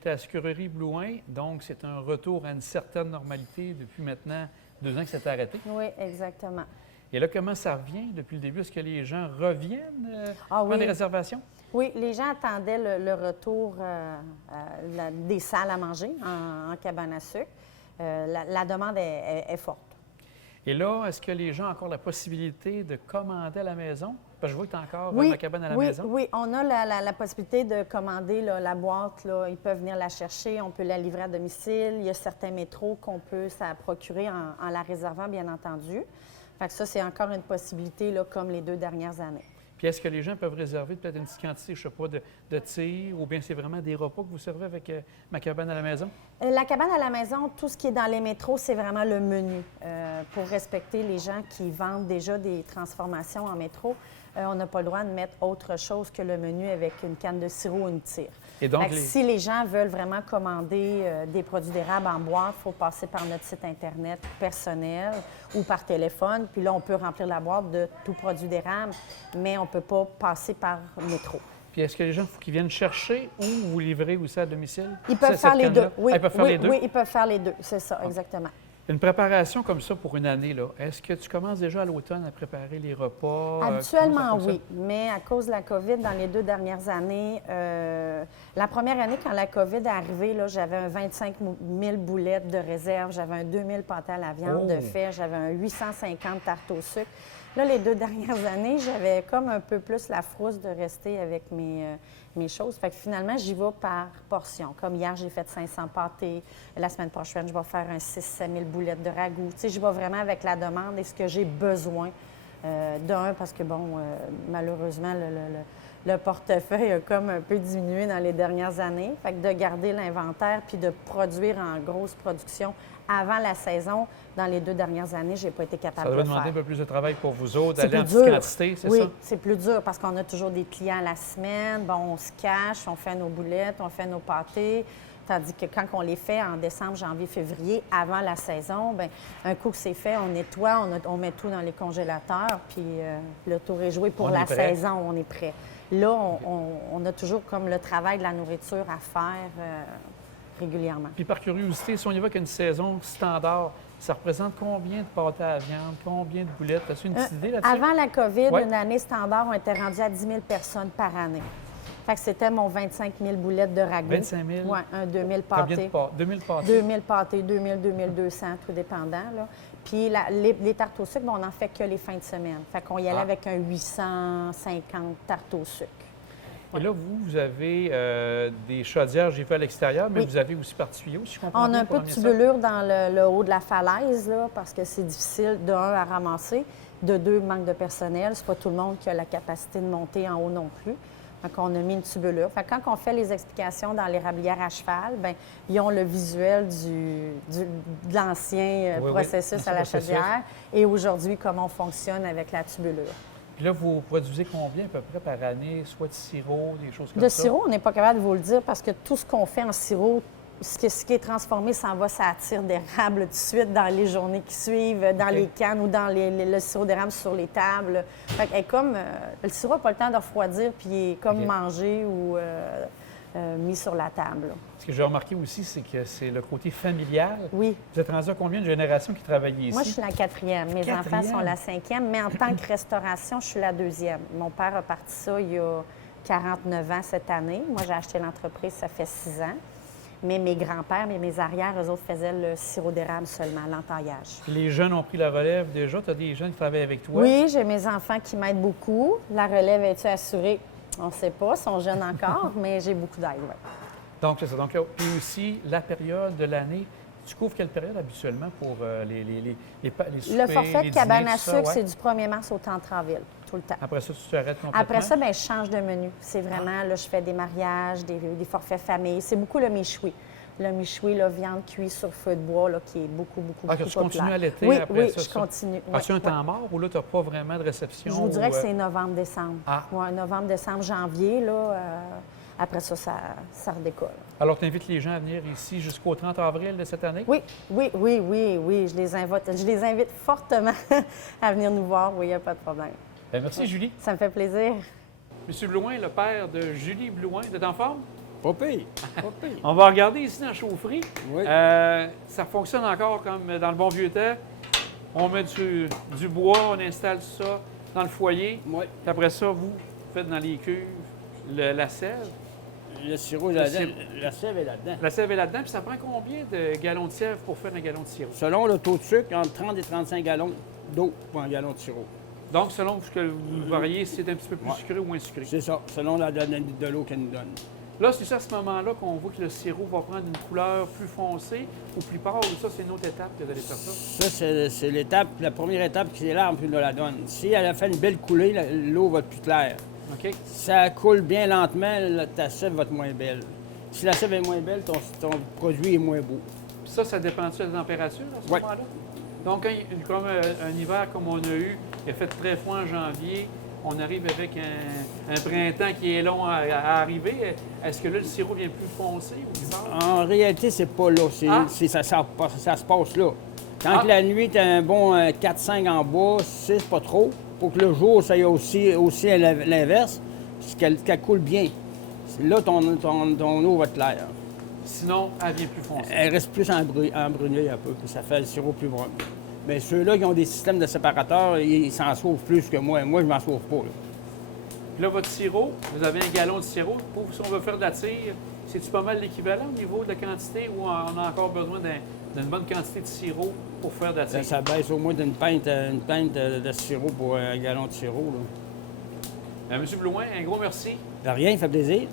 est à la sucrerie Blouin, donc c'est un retour à une certaine normalité depuis maintenant 2 ans que c'est arrêté. Oui, exactement. Et là, comment ça revient depuis le début? Est-ce que les gens reviennent Ah prendre oui. des réservations? Oui, les gens attendaient le retour des salles à manger en cabane à sucre. La demande est forte. Et là, est-ce que les gens ont encore la possibilité de commander à la maison? Parce que je vois que tu as encore Oui, ma cabane à la oui, maison. oui, on a la possibilité de commander là, la boîte. Là. Ils peuvent venir la chercher, on peut la livrer à domicile. Il y a certains métros qu'on peut procurer en la réservant, bien entendu. Fait que ça, c'est encore une possibilité, là, comme les 2 dernières années. Puis est-ce que les gens peuvent réserver peut-être une petite quantité, je ne sais pas, de tirs, ou bien c'est vraiment des repas que vous servez avec ma cabane à la maison? La cabane à la maison, tout ce qui est dans les métros, c'est vraiment le menu. Pour respecter les gens qui vendent déjà des transformations en métro, on n'a pas le droit de mettre autre chose que le menu avec une canne de sirop ou une tire. Et donc, si les gens veulent vraiment commander des produits d'érable en boîte, il faut passer par notre site Internet personnel ou par téléphone. Puis là, on peut remplir la boîte de tout produit d'érable, mais on ne peut pas passer par métro. Puis est-ce que les gens, il faut qu'ils viennent chercher ou vous livrez aussi à domicile? Ils peuvent faire les deux. Oui, ils peuvent faire les deux? Oui, ils peuvent faire les deux, c'est ça, exactement. Une préparation comme ça pour une année, là, est-ce que tu commences déjà à l'automne à préparer les repas? Habituellement, oui. Mais à cause de la COVID, dans les 2 dernières années, la première année, quand la COVID est arrivée, là, j'avais un 25 000 boulettes de réserve, j'avais un 2000 pâtés à la viande de fait, j'avais un 850 tartes au sucre. Là, les 2 dernières années, j'avais comme un peu plus la frousse de rester avec mes choses. Fait que finalement, j'y vais par portion. Comme hier, j'ai fait 500 pâtés. La semaine prochaine, je vais faire un 6-7 000 boulettes de ragoût. Tu sais, je vais vraiment avec la demande et ce que j'ai besoin. D'un, parce que, bon, malheureusement, le portefeuille a comme un peu diminué dans les dernières années. Fait que de garder l'inventaire puis de produire en grosse production avant la saison, dans les 2 dernières années, je n'ai pas été capable de le faire. Ça va demander un peu plus de travail pour vous autres, C'est d'aller en plus petite dur. quantité, c'est ça? Oui, c'est plus dur parce qu'on a toujours des clients la semaine. Bon, on se cache, on fait nos boulettes, on fait nos pâtés. Tandis que quand on les fait en décembre, janvier, février, avant la saison, bien, un coup que c'est fait, on nettoie, on met tout dans les congélateurs, puis le tour est joué pour la saison, on est prêt. Là, on a toujours comme le travail de la nourriture à faire régulièrement. Puis par curiosité, si on y va qu'une saison standard, ça représente combien de pâtés à la viande, combien de boulettes? As-tu une petite idée là-dessus? Avant la COVID, une année standard, on était rendu à 10 000 personnes par année. Fait que c'était mon 25 000 boulettes de ragoût. 25 000? Oui, un 2 000 pâtés. Combien de pâtés? 2 000 pâtés? 2 000 pâtés, 2 000, 2 200, tout dépendant. Là. Puis les tartes au sucre, on n'en fait que les fins de semaine. Fait qu'on y allait avec un 850 tartes au sucre. Et là, vous avez des chaudières, j'ai fait à l'extérieur, mais vous avez aussi par tuyau, si je comprends bien. On a un peu de tubulure dans le haut de la falaise, là, parce que c'est difficile, de 1, à ramasser, de 2, manque de personnel. C'est pas tout le monde qui a la capacité de monter en haut non plus. Donc, on a mis une tubulure. Fait que quand on fait les explications dans l'érablière à cheval, bien, ils ont le visuel de l'ancien processus à la chaudière et aujourd'hui, comment on fonctionne avec la tubulure. Puis là, vous produisez combien à peu près par année, soit de sirop, des choses comme ça? De sirop, on n'est pas capable de vous le dire parce que tout ce qu'on fait en sirop, ce qui est transformé s'en va, ça attire d'érable tout de suite dans les journées qui suivent, dans les cannes ou dans le sirop d'érable sur les tables. Fait que, comme le sirop n'a pas le temps de refroidir puis il est comme mangé ou mis sur la table. Là. Ce que j'ai remarqué aussi, c'est que c'est le côté familial. Oui. Vous êtes rendu à combien de générations qui travaillent ici? Moi, je suis la 4e. Mes enfants sont la 5e, mais en tant que restauration, je suis la 2e. Mon père a parti ça il y a 49 ans cette année. Moi, j'ai acheté l'entreprise, ça fait 6 ans. Mais mes grands-pères et mes arrières, eux autres, faisaient le sirop d'érable seulement, l'entaillage. Les jeunes ont pris la relève déjà? Tu as des jeunes qui travaillent avec toi? Oui, j'ai mes enfants qui m'aident beaucoup. La relève est-tu assurée? On ne sait pas, ils sont jeunes encore, mais j'ai beaucoup d'aide, oui. Donc, c'est ça. Donc, puis aussi, la période de l'année, tu couvres quelle période habituellement pour les soupers, le forfait de cabane à sucre, ouais? c'est du 1er mars au Centre-Ville, tout le temps. Après ça, tu arrêtes complètement? Après ça, bien, je change de menu. C'est vraiment, là, je fais des mariages, des forfaits famille. C'est beaucoup le méchoui. Le méchoui, la viande cuite sur feu de bois, là, qui est beaucoup populaire. Tu continues à l'été oui, après ça? Oui, je continue. As-tu un temps mort ou là, tu n'as pas vraiment de réception? Je vous dirais que c'est novembre-décembre. Ah. Oui, novembre, janvier, là. Après ça, ça redécolle. Alors, tu invites les gens à venir ici jusqu'au 30 avril de cette année? Oui. Je les invite fortement à venir nous voir. Oui, il n'y a pas de problème. Bien, merci, Julie. Ça me fait plaisir. Monsieur Blouin, le père de Julie Blouin, vous êtes en forme? Pas pire. Pas pire. On va regarder ici dans la chaufferie. Oui. Ça fonctionne encore comme dans le bon vieux temps. On met du bois, on installe ça dans le foyer. Oui. Puis après ça, vous faites dans les cuves la sève. Le sirop est là-dedans. La sève est là-dedans. La sève est là-dedans. Puis ça prend combien de gallons de sève pour faire un gallon de sirop? Selon le taux de sucre, entre 30 et 35 gallons d'eau pour un gallon de sirop. Donc, selon ce que vous variez, si c'est un petit peu plus Ouais. sucré ou moins sucré. C'est ça, selon de l'eau qu'elle nous donne. Là, c'est ça, à ce moment-là qu'on voit que le sirop va prendre une couleur plus foncée ou plus pâle. Ça, c'est une autre étape que vous allez faire ça. Ça, c'est l'étape, la première étape qui est l'arbre puis nous la donne. Si elle a fait une belle coulée, l'eau va être plus claire. OK? Si ça coule bien lentement, ta sève va être moins belle. Si la sève est moins belle, ton produit est moins beau. Puis ça dépend-tu de la température à ce Ouais. moment-là? Donc, comme un hiver comme on a eu, il a fait très froid en janvier, on arrive avec un printemps qui est long à arriver. Est-ce que là, le sirop vient plus foncé ou bizarre? En réalité, c'est pas là. Ça se passe là. Quand Ah. la nuit, tu as un bon 4-5 en bas, 6, pas trop, pour que le jour, ça y ait aussi l'inverse, qu'elle coule bien. Là, ton eau va être claire. Sinon, elle vient plus foncée. Elle reste plus embrunée un peu, puis ça fait le sirop plus brun. Mais ceux-là qui ont des systèmes de séparateurs, ils s'en sauvent plus que moi. Moi, je m'en sauve pas. Là. Puis là, votre sirop, vous avez un gallon de sirop. Pour, si on veut faire de la tire, c'est-tu pas mal l'équivalent au niveau de la quantité ou on a encore besoin d'une bonne quantité de sirop pour faire de la tire? Ça baisse au moins d'une pinte de sirop pour un gallon de sirop. Là. M. Blouin, un gros merci. De rien, ça fait plaisir.